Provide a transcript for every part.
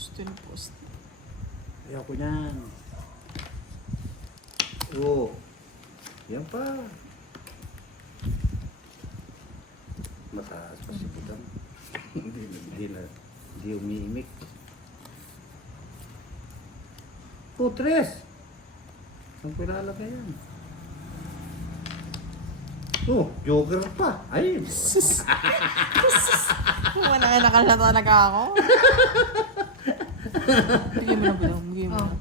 Still post. Ayoko niyan. Oo. Yan pa. Mataas pa si Budang. Hindi umiimik. Putres! Ang pilalagay yan. Oh, joker pa. Ay! Mananakal na talaga ako. Bigyan mo na ba lang? Bigyan mo na.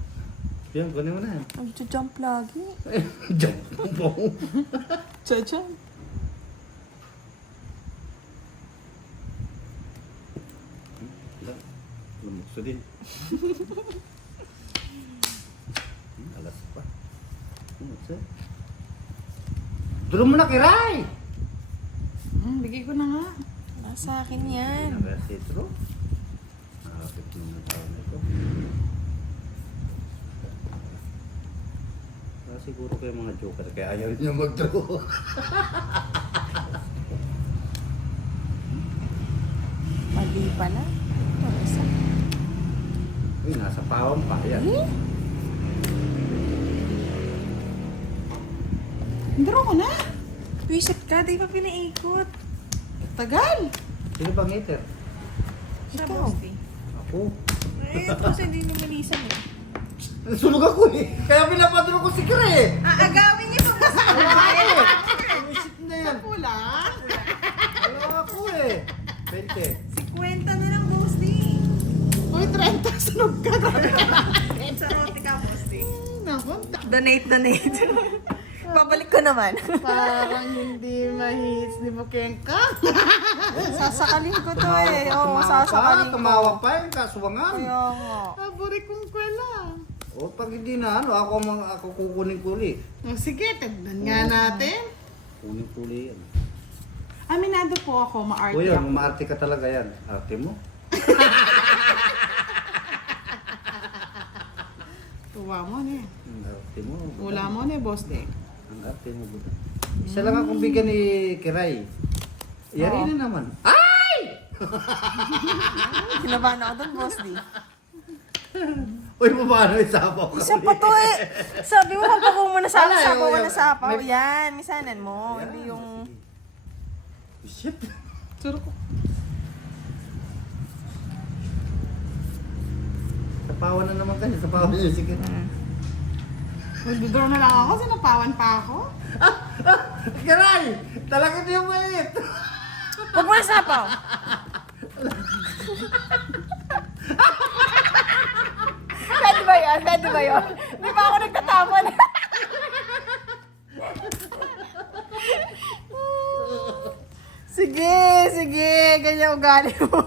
Yan, kunin mo na yan. Nag-jump lagi. Jump mo. Cha-jump. Lumukso din. Alas pa. Lumukso. Duro mo na kiray! Bigay ko na nga. Nasa akin yan. Nakasitro. Nakakapit mo na tao na ito. Siguro kayo mga joker, kaya ayaw niyo mag-draw. Mali pala. Isa. Uy, nasa pawang pa. Yan. Draw ko na. Visit ka, di ba pinaikot? Tagal. Sino bang hater? Ikaw. Ako. Eh, kasi hindi ni Melissa eh. Sunog ako eh. Kaya pinapadro ko si Kira eh. Aagawin niyo pa mas Visit na yan. pula. Wala ako eh. 20. Si Kwenta na lang, Bossy. Uy, 30. Sunog ka. Sa rote ka, Bossy. Naku. Donate. Babalik ko naman. Parang hindi ma-hits ni Bukengka. Sasakalin ko to eh. Oo, sasakalin ko. Tumawa pa yung kasuwangan. Kaya nga. Aburi kong kwela. O pag hindi na ano, ako kukunin kuli. O sige, tignan nga natin. Kunin kuli yan. Aminado po ako, maarte O yan, ako. umaarte ka talaga yan. Arte mo. Tuwa mo na eh. Ang arte mo. Wala mo na eh, boss de. Ang arte mo. Buda. Isa lang akong bigyan ni Kiray. Yari Oo. na naman. Ay! Kinabahan ako doon, Boss D. Uy, paano isapaw ka? Isa pa to eh. Sabi mo, magpapaw mo na sa Wala, sapaw ka yung- na sapaw. may- Yan, misanan mo. Ayan, Hindi yung... Shit. Suro ko. Sapawan na naman kayo. Sapawan niyo si Kiray. Mag-draw na lang ako, sinapawan pa ako. Kiray! Talaga niyo maliit. Huwag mo na sapaw. Pwede ba yun? Pwede ba yun? Di ba ako nagtatapon? Sige. Ganyan ugali mo.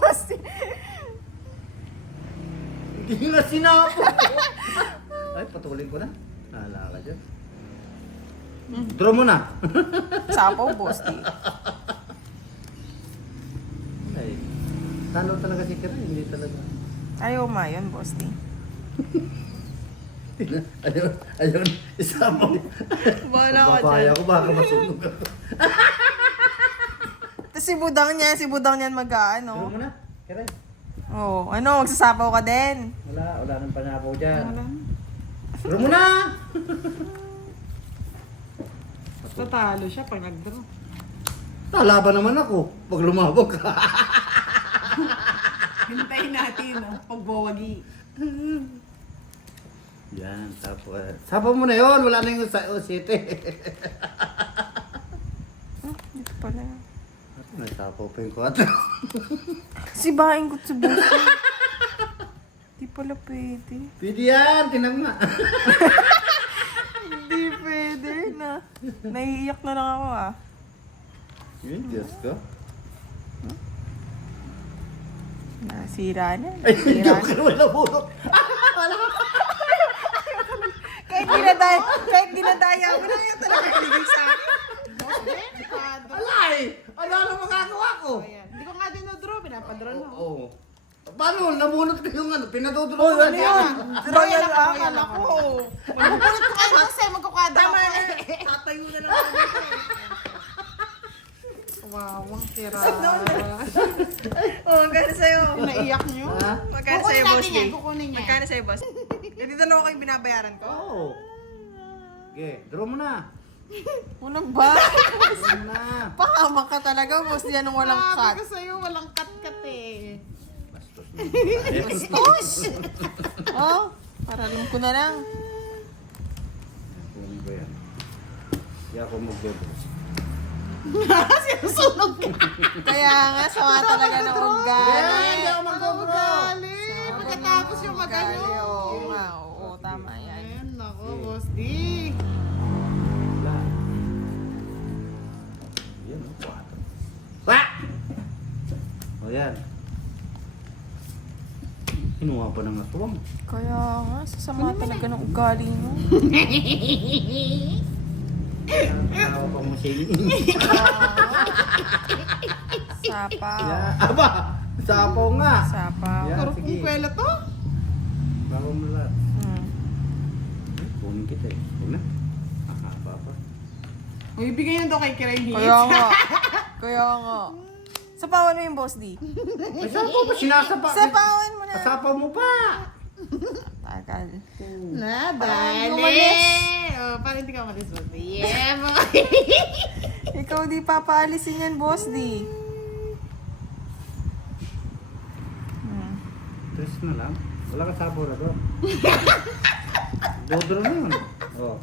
Hindi nga sinapo. Ay, patulin ko na. Nahala ka dyan. Draw mo na. Sapaw, Boss D. Ay, talo talaga si Kiray. Hindi talaga. Ayaw ma yun, Boss D. Ayun, isa mo. Bahala ka Babaya dyan. ko, baka masunog ako. Tapos si budang niyan Draw mag-ano. mo na, Kiray. Oo, ano, magsasapaw ka din. Wala nang panyapaw dyan. Wala. Draw mo na! Tatalo siya pag nag-draw. Lalaban naman ako pag lumabog ka. Hintayin natin, no? Pagbawagi. Yan, tapos. Sapaw mo na yun, wala na yung city. Dito pala. Ako nagsapaw pa yung 4. Sibahin ko si Boss D. Di pala pwede. Pwede yan, tinang nga. Hindi pwede na. Naiiyak na lang ako ah. Yun, Diyos ko. Nasira na. Ay, Nasira joke na. ka wala bulok. Kahit dinadaya mo na yun talaga kiligig sa akin. Alay! Ano magagawa ko? Ayan. Hindi ko nga dinodraw, pinapadraw na. Oo. Paano? Nabunot ko yung ano, pinadudulot Oh, ko ano yun? Royal ako, akala royal ko. Mabubulit ko kayo kasi magkukadra ako. Tatayo na lang ako dito. Wawang kira. Oh, magkano sa'yo? Naiyak niyo? Ha? Magkano Kukunin sa'yo, natin boss D? yan, kukunin yan. Magkano sa'yo, boss? Hindi dalawa kayong binabayaran ko. Oo. Okay, draw mo na. Unang ba? Draw mo na. Pahamak ka talaga, boss D. Anong walang Sabi cut? ko sa'yo, walang cut-cut eh. Bastos na. Tos! Oh, paraling ko na lang. Kunin ko yan. Hindi ako mag-debos. Sinusunog ka. Kaya nga, sama talaga ng ugali. Hindi ako mag-debos. Ugali. Pagkatapos yung mag-ano. Oo nga, oo, tama yan. Ayan, nako, Boss D. Wala. Yan, oh, 4. Ba! O yan. Kinuha pa ng atuwang. Kaya nga, sasama talaga ng ugali mo. Tawa pa mo siya. Sapaw. Aba! Sapaw nga! Sapaw. Yan, Puro sige. kong kwela to. Bago mo lahat. Hmm. Ay, kunin kita eh. Huwag na. Hahaba pa. O, ibigay na daw kay Kiray Hits. Kaya nga. Kaya nga. Sapawan mo yung boss D. Ay, sapaw pa. Sinasapa. Sapawan mo na. Sapaw mo pa! Tagal. Na, Parang dali. umalis. Oh, parang hindi ka umalis, Boss D. Yeah, mga... Ikaw di papaalisin yan, boss D. Hmm. Tres na lang. Wala ka sabaw na doon. Dodro na yun. Oh.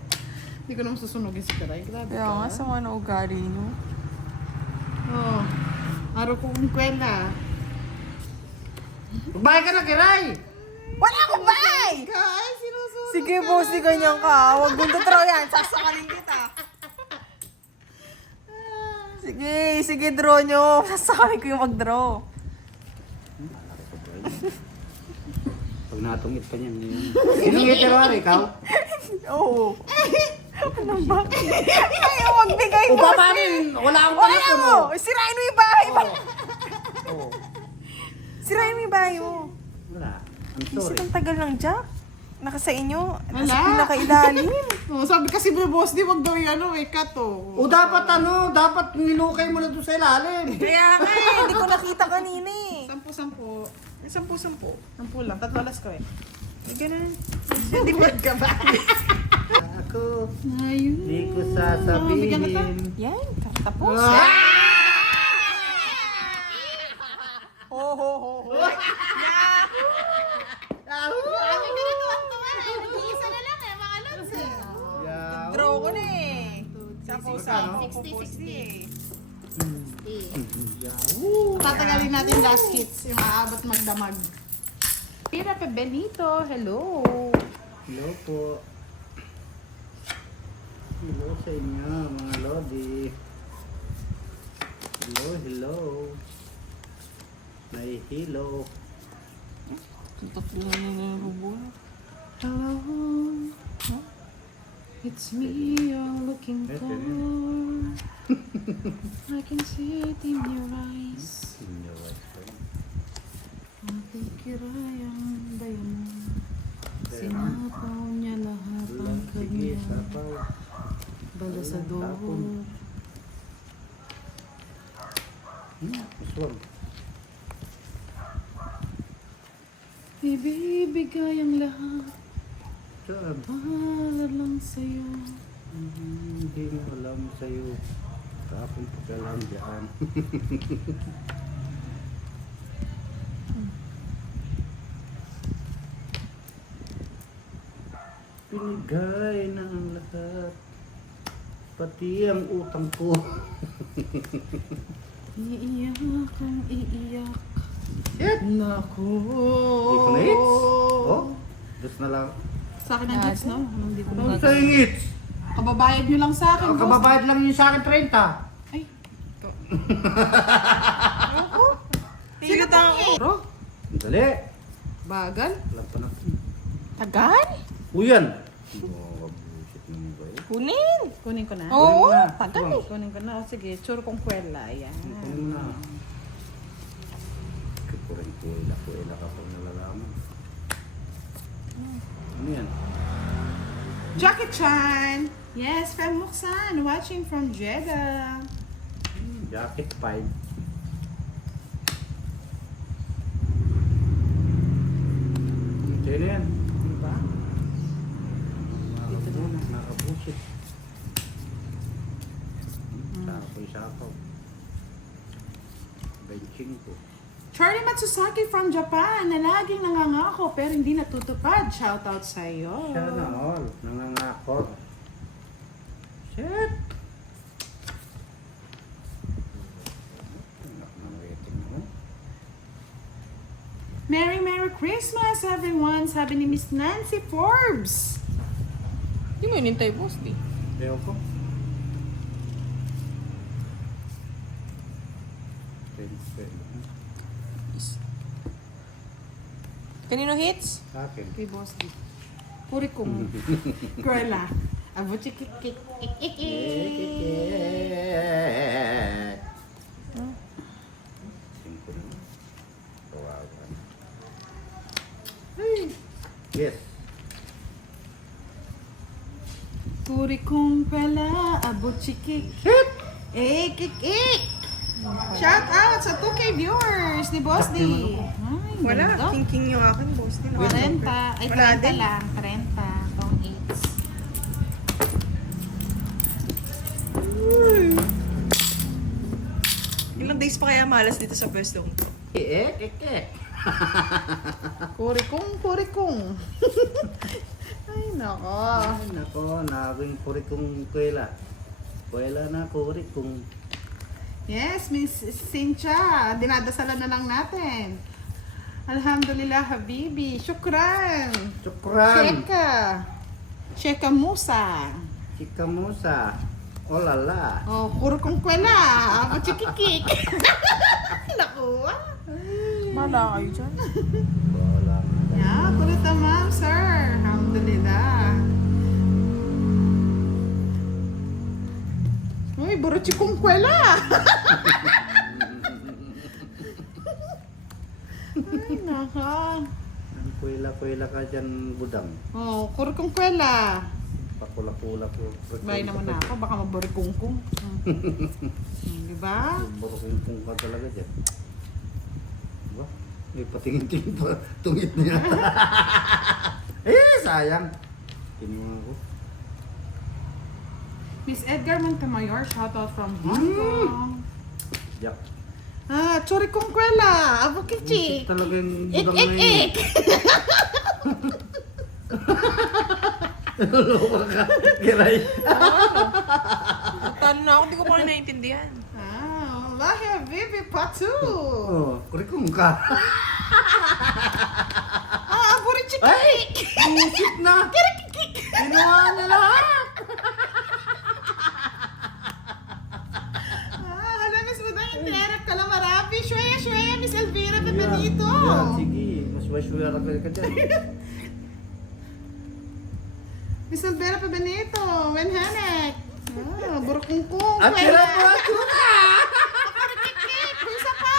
Hindi ko naman susunogin si Kiray. Grabe Kaya nga, ka. sama ng ugali mo. Oh, araw ko kong kwela. Magbayad ka na, Kiray! Wala akong bay! Kay, sinusunod. Sige, boss D, ganyan ka. Huwag mong tutraw yan. Sasakalin kita. Sige, draw nyo. Sasakalin ko yung mag-draw. Pag natungit pa niyan. Sinong iterwar, ikaw? Oo. Ano ba? Ayaw magbigay, O boss pa D. parin? Wala akong O, ayaw telepono. mo! Sirain mo yung bahay mo! Oo. Sirain mo yung bahay mo. Wala. I'm Isip sorry. ang tagal ng jack. Naka sa inyo. Nasa Wala. pinakailalim. Oh, sabi kasi ni Boss D, wag daw yung ano, cut oh. O dapat dapat nilukay mo na doon sa ilalim. Kaya nga eh, hindi ko nakita kanina eh. 10-10. 10-10. 10 lang, 3 alas ko eh. May ganun. Hindi mo ka ba? Ako, Ayun. di ko Bigyan kita. sasabihin. Yan, tapos. Ah! Ho, ho, ho, ho. Sabi ka na tuwan-tuwa eh. Nag-iisa na lang eh, mga lods eh. Yeah. Draw ko na eh. Tapos Magkano? 60. Yahoo! Tatagalin natin last hits, yung aabot magdamag. Pira pa Benito, hello. Hello po. Hello sa inyo, mga lodi. Hello. Nahihilo. Tatlo na yung rubol. Hello. It's me you're looking Eh, for. I can see it in your eyes. Inyo, right? Aking kirayang bayan. Sinapaw niya lahat ang Sige, kanya. sapaw. Balasador. Tapon. Iswag. Ibibigay ang lahat Saan? para lang sa'yo. Hindi mo alam sa'yo. Kapon pa ka lang dyan. Binigay na ang lahat. Pati ang utang ko. Iiyak ang iiyak. Shit! Naku. Hindi ko na hits. Oh, dos na lang. Sa akin ang hits, no? Hindi ko Ano na sa hits? Kababayad nyo lang sa akin, Ang boss. kababayad lang yun sa akin 30. Ay. Hilot ako. Bro, Dali. bagal. Alam pa natin. Tagal? Uyan! Oh, bullshit naman ba eh? Kunin. Kunin ko na. Oo, na. tagal eh. Kunin ko na. O sige, chur kong kwela. Ayan. Ano na? Kukureng-kuela ka pang nalalaman. Ano yan? Jackie Chan. Yes, Fem Muksan. Watching from Jeddah. Jacket 5. Okay na yan. Diba? Nakabusit. Sakoy-sakaw. Benching ko. Charlie Matsusaki from Japan na laging nangangako pero hindi natutupad. Shoutout sa iyo. Sana all. Nangangako. Shit! Merry Christmas everyone! Sabi ni Miss Nancy Forbes. Hindi mo inintay, boss, di. Ayaw ko. Kanino hits? Sa akin. Kay Boss D. Puri kong Cruella. Abo chikikik. Yes. Puri kong Cruella. Abo chikik. Kik. Shout out sa 2K viewers ni Boss D. Ay, Wala. ganda. King yung akin, boss. Di 40. Ay, Wala 30 din. lang. 30. Tong 8. Ilang days pa kaya malas dito sa pwestong to? Puri kong. Ay, nako. Ay, nako, naging puri kong kuwela. Kuwela na puri kong... Yes, Miss Cynthia. Dinadasalan na lang natin. Alhamdulillah, Habibi. Shukran. Chukran! Sheka Musa. Chika Musa! Olala! Oh, puro kong kwela. Ako chikikik. Nakuha. Mala kayo dyan. Wala na. Yeah, kulit na ma'am, sir. Alhamdulillah. Uy, buruchi kong kwela. Ay, naka. Ang kuwela-kuwela ka dyan, budang. Oh, puro kong kwela. Pakula-kula ko. Bay naman na ako, baka maburikungkung. Diba? Burukungkung ka talaga dyan. Diba? May patingin-tingin pa. Tungit niya. Sayang. Kinuha ko. Miss Edgar Montemayor, shoutout from Hong Kong. Yak. Chori kong kwela, abo kichi. Talaga yung budang na yun. Ik. Loko ka. Kiray. Talo na ako, di ko pa rin naiintindihan. Wallahi habibi patu. Oh, kurikong ka. Abo rin chiki. Isip na. Kinuha na lahat. Hala, Miss Budang, interap ka lang marami. Shwaya, Miss Elvira de Benito. Yan, sige. Mas maswera ka dyan. Miss Elvira de Benito, Wenhanek. Burukungkung At kwela. tira mo at Isa pa!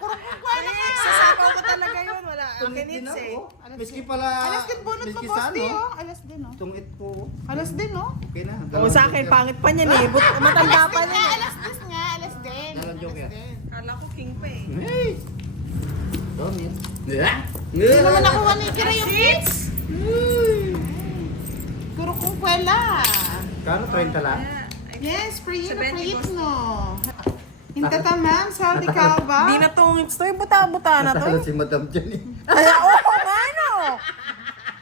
Kurukung kwela ka! Sasabaw ko talaga yun. Wala. Akin Tungit din hits eh. ako. Miski pala... Alas din bunot mo, miski boss sa di, ano, oh. Alas din, oh. Tungit ko. Alas din, oh. Okay na. Oo, sa akin, pangit pa niyan eh. Matanda pa niyan eh. Alas din. Dalang joke yan. Kala ko king pa eh. Hey! Dongit. Hindi naman nakuha ni Kira yung hits. Kurukung kwela. Kano 30 lang? Yes, for you na 70 for hits, boss. no. Hinta ma'am, Saudi Calva. Di na tong hits to eh. Buta-buta na to Natalo eh. si Madam dyan eh. Ay, oo, mano!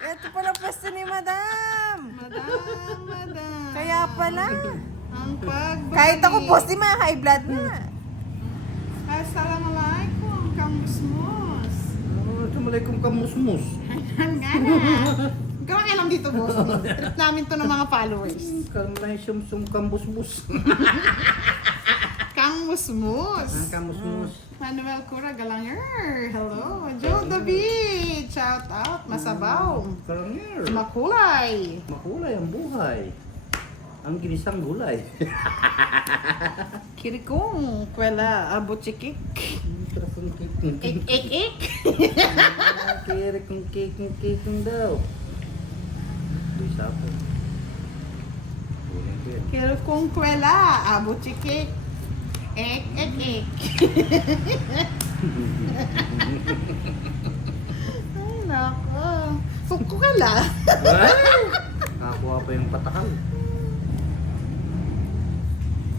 Ito pala pwesto ni madam. Madam. Kaya pala. Ang pagbalik. Kahit ako, boss, di mga high blood na. Assalamualaikum, kamusmos. Assalamualaikum kamusmus. Gawin ka lang dito, boss. Trip namin to ng mga followers. Kalmay sum-sum kambusmus. Kang Musmus. Kamusmus. Manuel Cura Galanger. Hello. Joe David. Shout out. Masabaw. Kalangir. Makulay. Makulay ang buhay. Ang ginisang gulay. Kirikong. Kwela. Abuchikik. Ik. Kiri kong kikong daw. Bisa po. Kunin ko yan. Kirikong kwela. Abuchikik. Ek, ek, ek. Ay, nako. Kukala. Ay! Nakakuha pa yung patakal.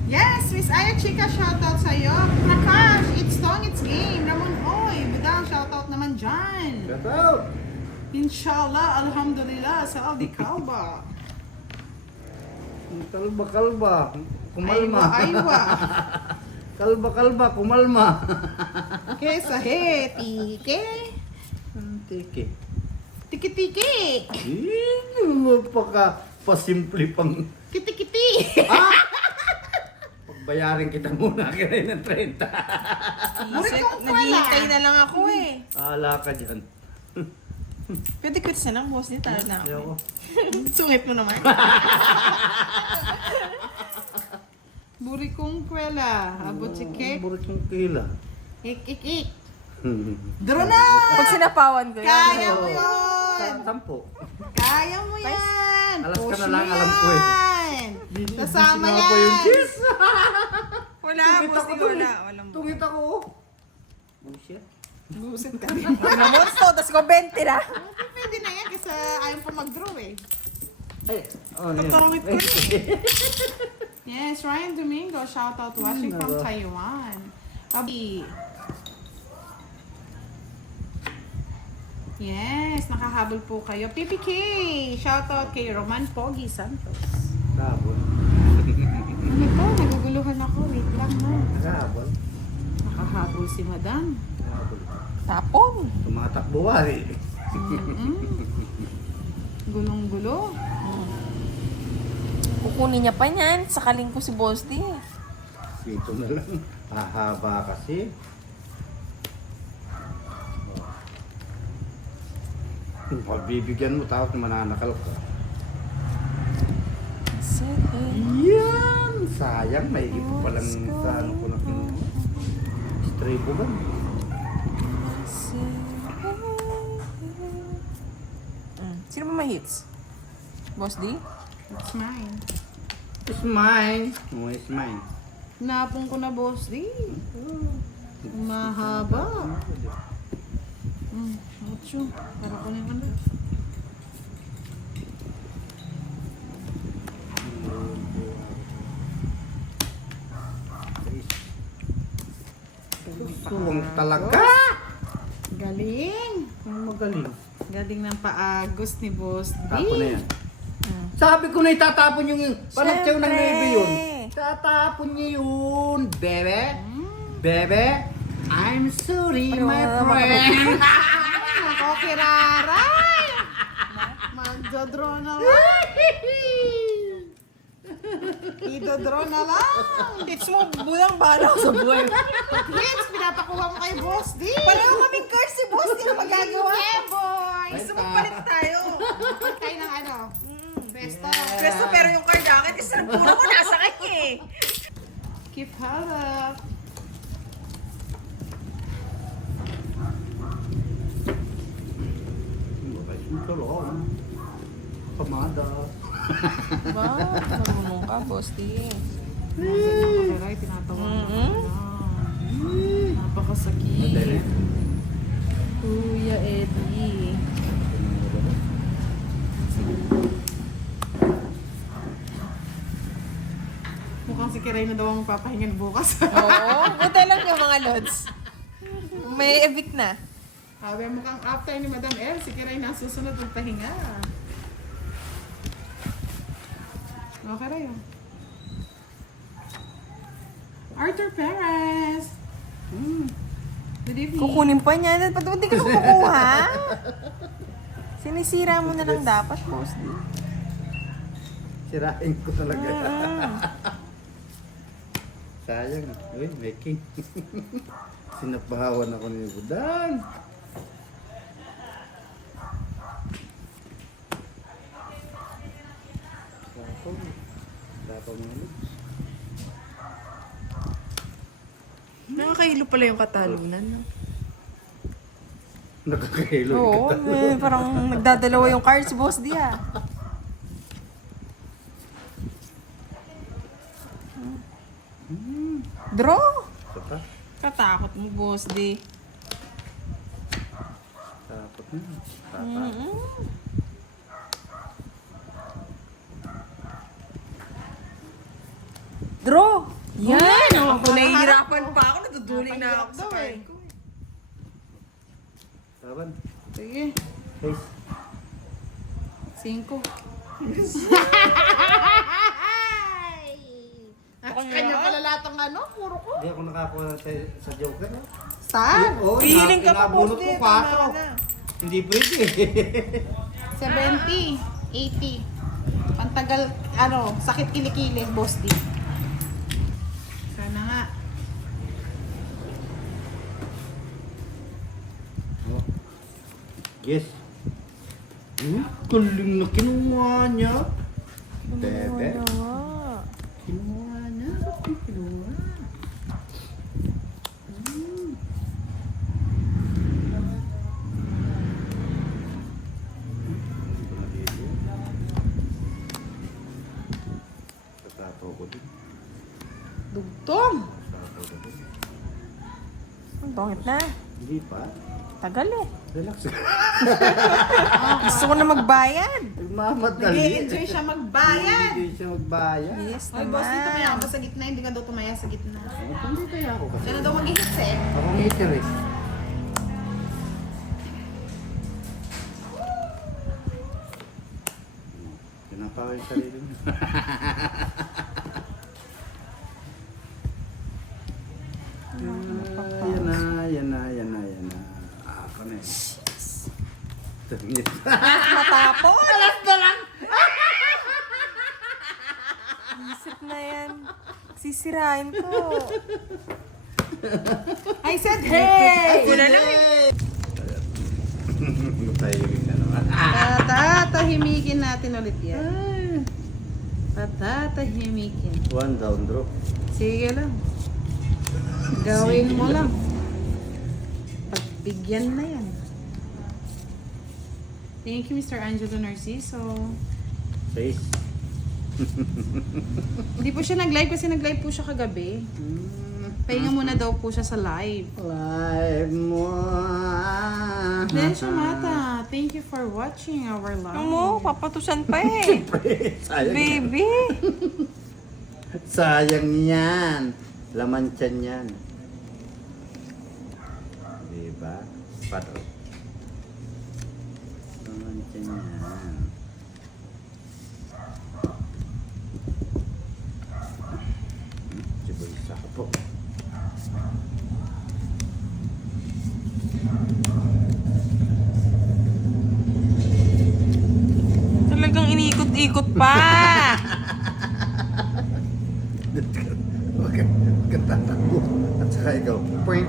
Yes, Miss Aya Chica, shoutout sa'yo. Prakash, it's song, it's game. Ramon Oy, Budang, shoutout naman dyan. Shout out! Inshallah, alhamdulillah, sa Aldi Kalba. Kalba, kumalma. Aywa. Kalba, kumalma. Kesa he, tike. Tiki. Tiki-tiki. Pasimple pang... Kiti-kiti. Pagbayarin kita muna kaya ng 30. Naghihintay na lang ako eh. Ala ka dyan. Pwede quits na lang, boss. Di talo na ako. Ayoko. Sungit mo naman. Buri kong kwela. Abot si Kek. Burit yung kila. Ik, ik, ik. Draw na! Pag sinapawan ko yun. Kaya mo yun! Tampo. Kaya mo yan! Alas ka Push na lang, mo alam ko eh. yan! Kasama Sinama ko yung yan! cheese. Wala, Tungit boss. ako Di dun. wala. Walang Tungit ako. Oh shit. Buset ka rin. Pag na-boss to, tas ko 20 na. Pwede na yan kasi ayaw pa mag-draw eh. Ay, oh, yan. Tungit ko Yes, Ryan Domingo, shoutout watching from Nako. Taiwan. Abi. Yes, nakahabol po kayo. PPK, shoutout kay Roman Pogi Santos. Nakabol. Ano to? Naguguluhan ako. Wait lang na. Nakabol. Nakahabol si Madam. Nakabol. Tapon. Tumatakbo wari. Gulong-gulo. Kukunin niya pa niyan. Sakaling ko si Boss D. Dito na lang. Hahaba kasi. Pabibigyan mo tapos mananakal ka. Sige. Yan! Sayang, may ipo palang sa ano ko na stray bugan. Sino ba may hits? Boss D? It's mine. It's mine. Oh, it's mine. Napong ko na, boss. Di. Mahaba. Ocho. Para ko na yung ano. Suwang talaga! Galing. Ang magaling. Galing ng paagos ni boss. Di. Tapo na yan. Sabi ko na itatapon yung panagsaw ng Siyempre. navy yun. Tatapon niya yun, bebe. Bebe, I'm sorry, my friend. Ako, kiraray. Magdodraw na lang. Idodraw na lang. Hits mo, bulang bala ko sa buhay. Hits, pinapakuha mo kay boss. Di. Pareho kaming curse si Boss D na magagawa. Yeah, boys. Gusto mo palit tayo. Patay ng ano. Pesto. Presto, pero yung card akin, kasi nagpuro ko nasa kanya eh. Keep halap. Pamada. Ba, marunong ka, Boss D. Napakaray, tinatawa na. Napakasakit. Kuya Eddie. Mukhang si Kiray na daw ang papahingan bukas. Oo, buti lang yung mga lods. May evict na. Sabi mukhang after ni Madam El, si Kiray na ang susunod ng pahinga. Okay rin. Arthur Perez. Good evening. Kukunin pa niya. Ba't hindi ka kumukuha? Sinisira mo na lang dapat, Boss D. Sirain ko talaga. Sayang. Uy, making. Sinapahawan ako ni Budang. Dapat mo. Nakakahilo pala yung katalunan. No? Nakakahilo yung Oo, katalunan. parang nagdadalawa yung cards, Boss D ah. Draw. Ito pa. Katakot mo, boss D. Tapos na. Tapa. Draw. Yan. Ako nahihirapan pa ako. Natuduling na ako sa daw card ko. Taban. Sige. Face. 5. Kanya pala lahat ang ano, puro ko. Hindi ako nakakuha sa Joker. No? Saan? Oh, Feeling ka pa, inabunot boss, ko di, 4. tama na. Hindi pwede. 70. 80. Pantagal, sakit kilikili, boss D. Sana nga. Oh. Yes. Galing na kinuha niya. Bebe. Kinuha niya. Kinuha. Tatato ko din. Dugtong. Tatato ko din. Ang bangit na. Hindi pa. Tagal eh. Relax. Gusto ko na magbayad. Nagmamadali. Nag-i-enjoy siya magbayad. Hindi siya magbayad. Yes Ay, boss, dito naman. kaya ako sa gitna. Hindi ka daw tumaya sa gitna. Hindi kaya ako kasi. Siya na daw mag-hits eh. Ako meter eh. Pinapawa yung sarili mo. Yan na, yan na, yan na, yan na. Ako na eh. Tangit. Matapon. Alas na lang! Isip na yan. Sisirain ko. I said, hey! Wala lang eh. Tahimik na naman. Patatahimikin natin ulit yan. Patatahimikin. One down draw. Sige lang. Gawin mo lang. Pagbigyan na yan. Thank you, Mr. Angelo Narciso. Face. Hindi po siya nag-live kasi nag-live po siya kagabi. Pahinga muna daw po siya sa live. Live mo. Lesha Mata, thank you for watching our live. Mo, papatusan pa eh. Sayang. Baby. Sayang yan. Laman tiyan yan. Diba? Patro. Laman tiyan yan. Siboy sa po. Talagang inikot-ikot pa. Huwag ka tatakbo. At saka ikaw, point.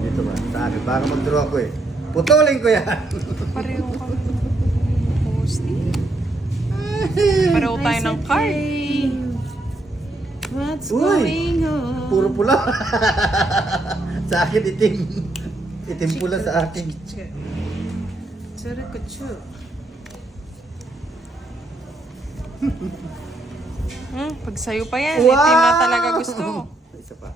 Dito ba? Sa akin. Baka mag-draw ako eh. Putulin ko yan. Pareho kami. Posty. Pareho tayo ng card. What's Uy! going on? Puro pula. Sa akin itim. Itim pula sa akin. Churukuchu. Pag sa'yo pa yan, itim na talaga gusto. Isa pa.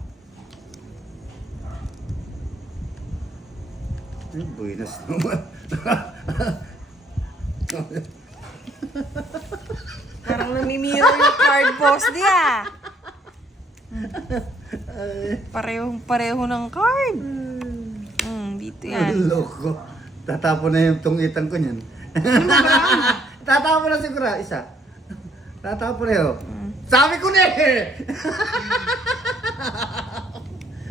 Ay, buenas naman. Parang namimiro yung card, boss di ah. Pareho ng card. Dito yan. Ang loko. Tatapon na yung tungitan ko niyan. Tatapon na siguro. Isa. Tatapon na yun. Sabi ko na eh!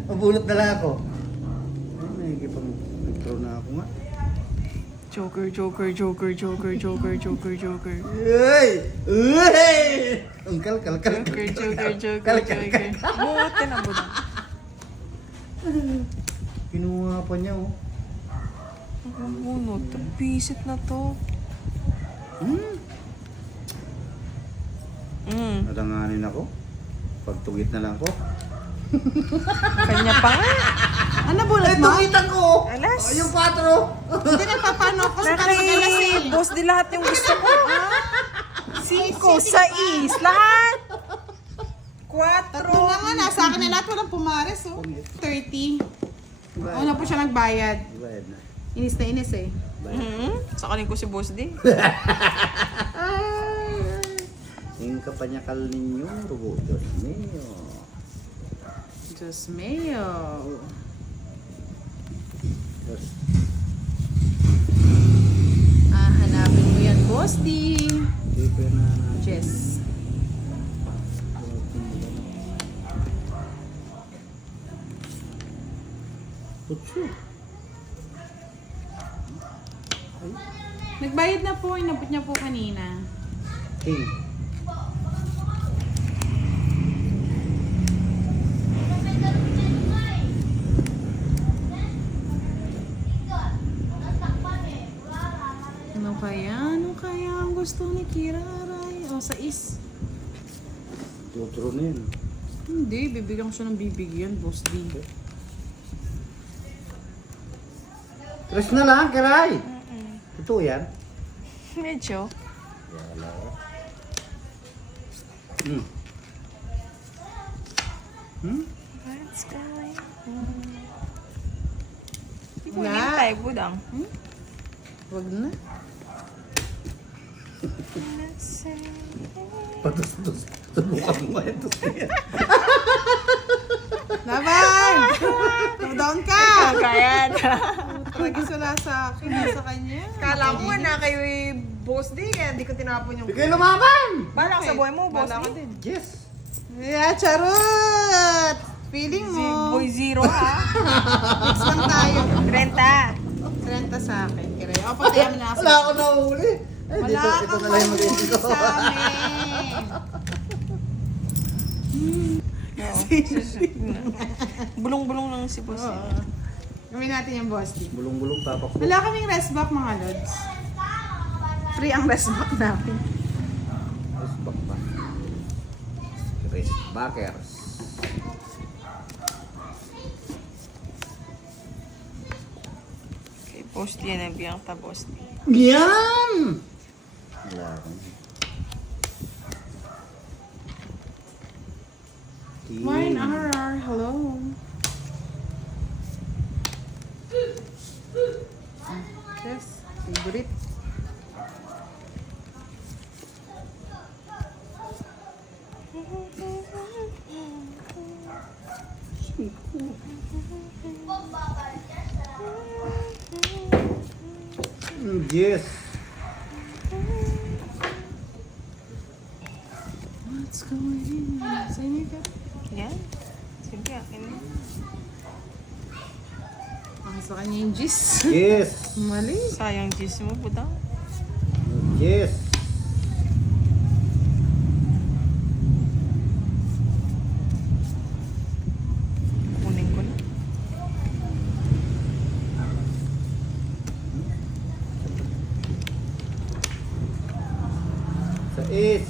Mabulot na lang ako. Ay, may higipang nag-throw na ako nga. Joker, joker, joker, joker, joker, joker, joker. Uy! Uy! Ang kal. Joker, joker, joker, joker. Buti na buti. Kinuha pa niya oh. Ang bunot. Ang bisit na to. Nalanganin ako. Pagtugit na lang ko. Kanya pa nga. Ano bulat mo? Tungitan ko! Alas. Oh, yung patro! Hindi nagpapano ako sa Laki, boss di lahat yung gusto ko. 5, 6, lahat. Tatlo na nga, nasa akin na lahat, walang pumares, oh. 30. Una po siya nagbayad. Bayad na. Inis na inis eh. Sakaling ko si Boss D. Yung kapanyakal ninyo, rubo. Diyos mío. Diyos mayo. Diyos. Hanapin mo yan, Boss D. Hindi pa na. Jess. Putso. Nagbayad na po, inabot niya po kanina. King. Ano kaya? Ano kaya ang gusto ni Kiraray? O, sa is. Tuturo na yun. Hindi, bibigyan ko siya ng bibigyan, Boss D. Tres na lang, Kiray. Ito yan. Medyo. Wala. What's going on? Hindi ko Wala. hintay, budang. Wag na. Patos-tos. Subukan mo yan. Laban! Down ka! Kaya na. Tragis wala sa akin, nasa kanya. Kala mo na kayo Boss D, kaya hindi ko tinapon yung... Hindi kayo lumaban! Bala ka sa buhay mo, Boss Bala ka D. din. Yes. Yeah, charot! Feeling Si mo. Boy Zero, ha? Mix lang tayo. 30. 30 sa akin. Kira. O, patayan mo na ako. Wala ako nahuli. Ay, Wala ito kang na lang yung mahuli magiging ko. sa amin. Bulong-bulong lang si Boss D. Gawin natin yung Boss D. Bulong-bulong papak ko. Wala kaming rest back, mga lods. Free ang rest back namin. Resback pa. Resbackers. Okay, Boss D yan ang biyang ta, Boss D. Yan! Wala akong. Wine RR, hello. Yes, favorite. Yes. What's going on? Sa inyo ka? Yan. Sige, akin na. Ang sa kanya yung gis. Yes. Mali. Sayang juice mo, budang. Yes. Kunin ko na. Sa is.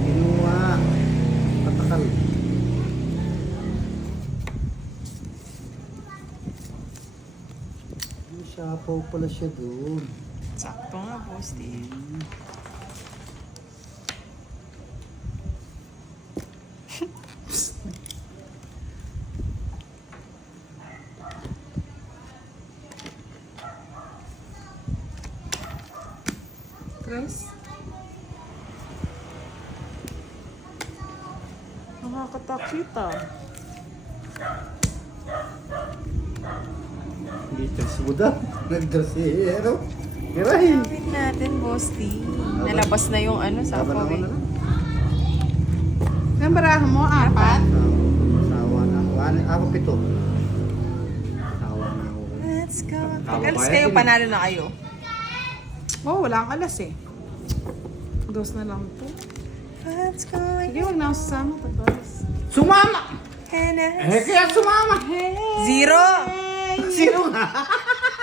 Kinuha. Patakal. May sapaw pala siya doon. Sakto nga, Boss D. Tres. Nakakatakita. Hindi tres mo daw. Nag-dressero. Kiray. Kapit natin, Boss D. Nalabas na yung ano sa Laban ako pawin. na lang. Ang barahan mo, 4. Sawa na ako. Ako 7. Sawa na ako. Let's go. Tama Alas ba kayo, yan? panalo na kayo. Oh, wala kang alas eh. Dos na lang to. Let's go. Sige, wag na ako sasama. Tapos. Sumama! Kaya sumama! Zero! Sino nga?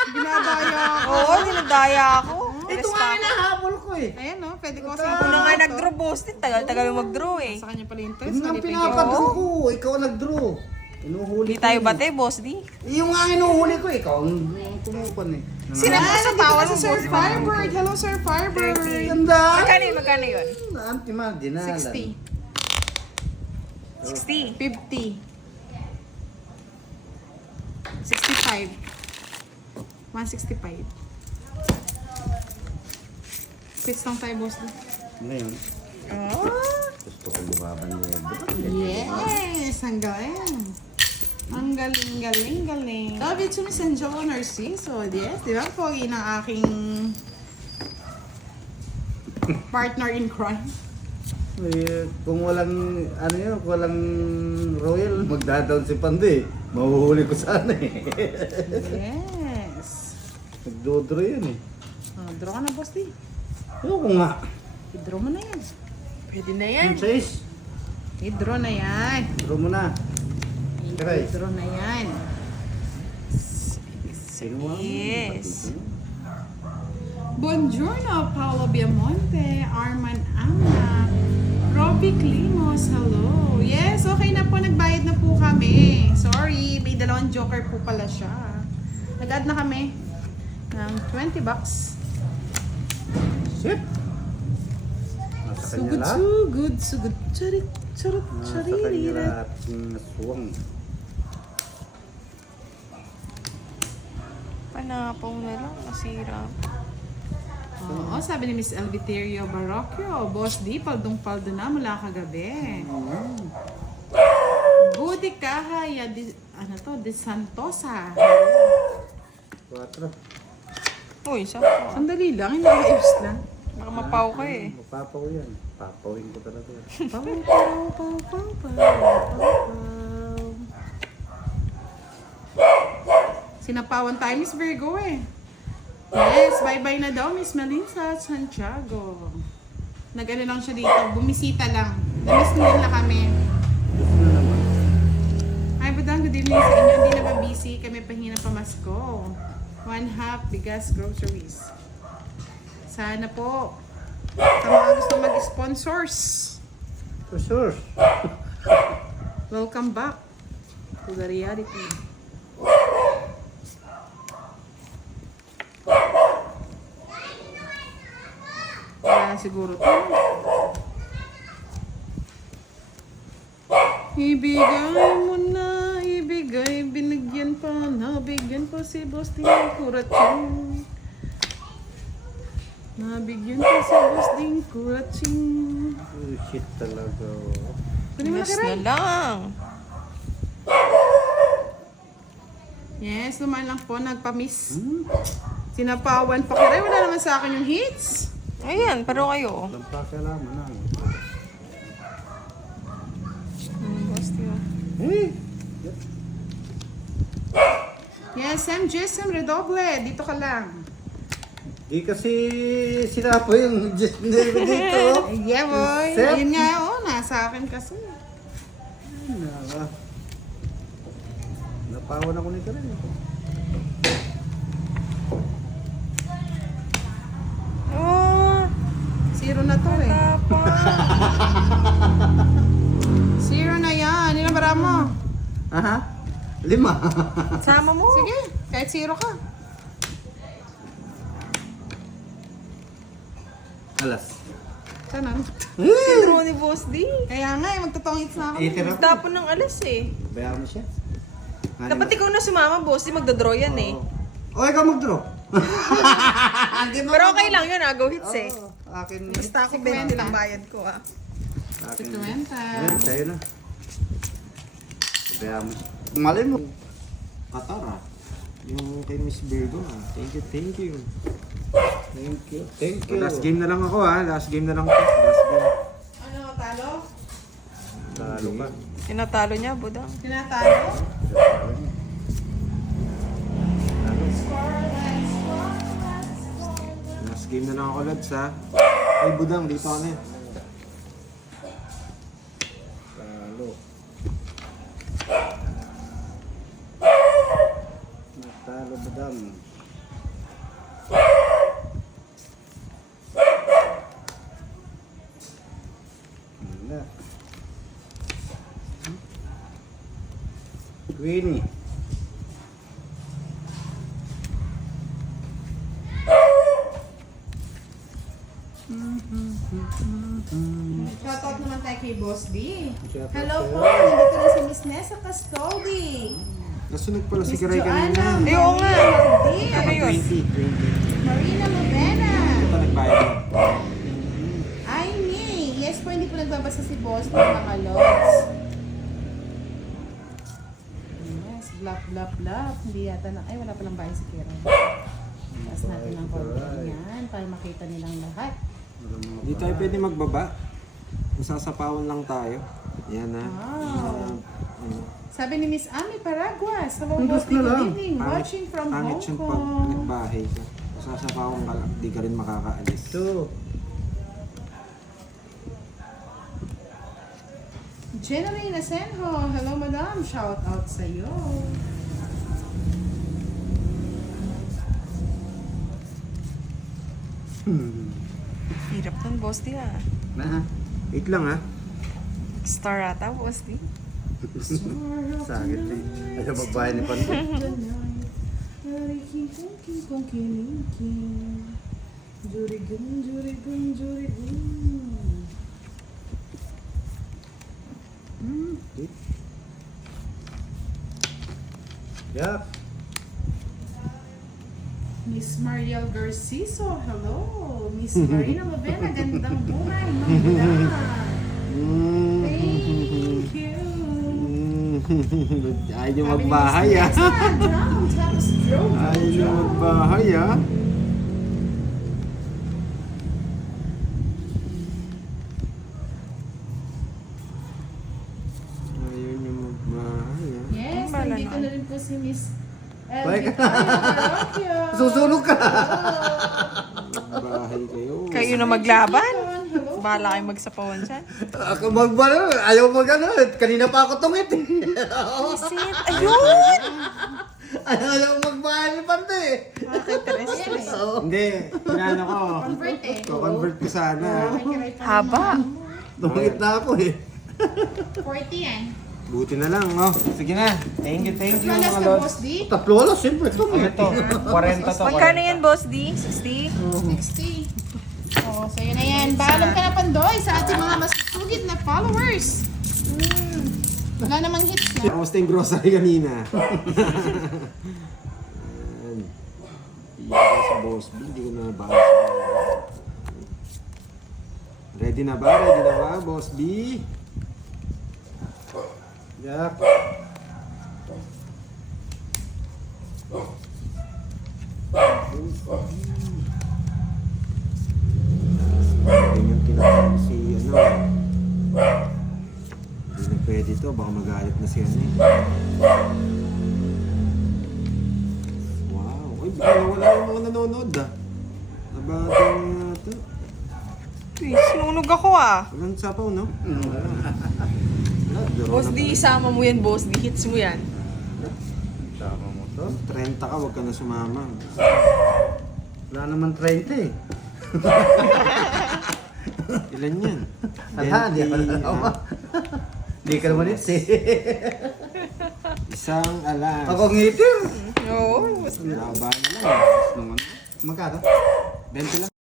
Binabaya ako. Oo, dinadaya ako. Ito nga hinahabol ko eh. Ayan no, pwede ko Ako sa na nga nag-draw, Boss D. Tagal-tagal yung mag-draw eh. Sa kanya pala yung tres. Yun ang Malipig pinapadraw ako. ko. Ikaw ang nag-draw. Inuhuli Hindi ko tayo eh. bate, Boss D. Yung nga inuhuli ko, ikaw ang tumupan eh. Sino Ah, ba sa nandito tawa na si ng Sir Boss D? Firebird. Hello, Sir Firebird. Ganda! Magkano yun? Magkano yun? Anti-marginal. 60. 60. 50. 65. 165. Quits lang tayo, boss. Ngayon, Oh. gusto ko lumaban ni Yes! Ang galing. Ang galing, galing, galing. Love it to Miss Angel on our season. Yes, di ba po, yun ang aking partner in crime. Eh, kung walang, ano yun, kung walang royal, magdadaon si Pande. Mahuhuli ko sana eh. Yes. Nagdodro yun eh. Oh, draw ka na, boss, di. Ayoko nga. I-draw mo na yan. Pwede na yan. Yung size, I-draw na yan. draw mo na. Aray. I-draw na yan. Sinuha mo. Yes. Buongiorno, Paolo Biamonte, Arman Ana, Robbie Climos, hello. Yes, okay na po, nagbayad na po kami. Sorry, may dalawang joker po pala siya. Nag-add na kami ng $20. Shit. Nasa kanya Sugod, lahat. sugod, sugod. Charit, charot, Nasa kanya charirirat. lahat ng aswang. Panapaw na lang. Nasira. Oo, sabi ni Miss Elviterio Barocchio, Boss D, paldong-paldo na mula kagabi. Budi Kahaya, de Santosa. 4. Uy, sakto. Sandali lang, inaayos lang. Baka mapaw ka eh. Mapapaw yan. Papawin ko talaga yan. Pau, pau, pau, pau, pau, pau. Sinapawan tayo, Miss Virgo eh. Yes, bye-bye na daw, Miss Melissa Santiago. Nag-ano lang siya dito, bumisita lang. Na-miss nila kami. Hi, Budang, good evening sa inyo. Hindi na ba busy? Kami pahina pa Masko. 1/2 bigas groceries. Sana po. Sa mga gusto mag-sponsors. For sure. Welcome back to the reality. Kaya siguro to. Ibigay mo na, ibigay, binigyan pa, nabigyan pa si Boss Ding Kuratsing. Nabigyan pa si Boss Ding Kuratsing. Oh, shit talaga. Kunin mo na, Yes Karay. na lang. Yes, naman lang po, nagpa-miss. Sinapawan pa Kiray, wala naman sa akin yung hits. Ayan, pero kayo. Walang pakialaman na. Basti oh. Eh! Yes, Sam Jason Redoble, dito ka lang. Di kasi sinapo yung just dito. Yeah, boy. Sep. Yun nga, oh, nasa akin kasi. Naka. Napawan ako nito rin. Oh, Zero na to eh. tapang. Zero na yan. Ilan bara mo? Aha? 5. Sama mo. Sige, kahit zero ka. Alas. Sana. Draw ni Boss D. Kaya nga, magtotong hits na ako. Itira ko. Tapon ng alas eh. Bayaran mo siya. Dapat ikaw na sumama, Boss D. Magdodraw yan eh. O, ikaw mag-draw. Pero okay lang yun ah. Go hits eh. Oo, akin. Basta ako 20 lang bayad ko ah. Akin. 50. Ayan, sa'yo na. Bayaran mo siya. Malay mo. Katara. Yung kay Miss Virgo. Thank you, thank you. Thank you. Thank you. Last game na lang ako last game na lang ako. Last game. Ano, talo? Talo ka. Tinatalo niya, Budang. Tinatalo? Last game na lang ako, Lods, ha. Ay, Budang, dito ka na yan. Talo. Natalo ba dam? Wala. Queenie. Shoutout naman tayo kay Boss D. Shoutout Hello sa'yo. po, nandito rin si Miss Nessa Castoldi. Nasunog pala si Miss Kiray kanina. Joanna Ay, oo nga. Mardiz. Ano yun? 20. Marina Lovena. Ito nagbayad na. Ay, ni. Yes po, hindi po nagbabasa si Boss ng mga logs. Yes, blap, blap, blap. Hindi yata na. Ay, wala palang bahay si Kira. Taas natin ang konti yan para makita nilang lahat. Hindi tayo pwede magbaba. Masasapawan lang tayo. Yan ha. Wow. Ano, Sabi ni Miss Ami Paraguas, hello Ang Boss D, gusto good lang. evening. Watching from pangit Hong yung pag Kong. nagbahay ka. Masasapawan ka lang. Di ka rin makakaalis. So, Generina Senho, hello madam, shout out sa iyo. Hirap nun, Boss D ah. na Wait lang ha. Star ata, Boss D. Sagit eh. Ayaw magbahay ni Panto. Jurigun, jurigun, jurigun. Yup. Miss Mariel Garciso, hello. Miss Marina Lovena, gandang buhay, ma'am. Thank you. Ayaw nyo Sabi ni magbahay Miss ha. Nessa, down, tapos drove. Ayaw nyo magbahay ha. Ayaw nyo magbahay ha. Yes, Bala nandito naman. na rin po si Miss Bye ka. Parokyo. Susunog ka. Magbahay kayo. Kayo na maglaban. Hello. Bahala kayo magsapawan dyan. Ako magbalo. Ayaw magano. Kanina pa ako tungit. Visit. Ayun! Ayaw magbahay ni Panto eh. Nakaka-stress. Hindi, pinano ko. Convert eh. Convert ko sana. Haba. Tungit na ako eh. 40 yan. Buti na lang, oh. Sige na. Thank you Malas mga na lods. Boss D. Tatlo alas, siyempre. Ano Tungit. to? 40 to. Magkano yan, Boss D? 60? 60. Oh, so yun na yan. Paalam ka na Pandoy sa ating mga masusugid na followers. Wala namang hits na. Kamusta yung grocery kanina? Ayan. Iyan sa Boss B. Hindi ko na nabasa. Ready na ba? Ready na ba, Boss B? Yup. Yan yung tinatawag si ano. Hindi na pwede to. Baka magalit na si ano eh. Wow. Uy, baka wala yung mga nanonood ah. Nabating na ito. Sinunog ako ah. Walang sapaw, no? Wala, biro Boss na D, pala. isama mo yan, Boss D. Hits mo yan. Tama mo to. 30 ka, wag ka na sumama. Wala naman 30 eh. Ilan yan? Ala, di ka na naman. Di ka naman ito eh. Isang alas. Ako ngitir. Oo, Boss D. Laban na lang. Magkano? 20 lang.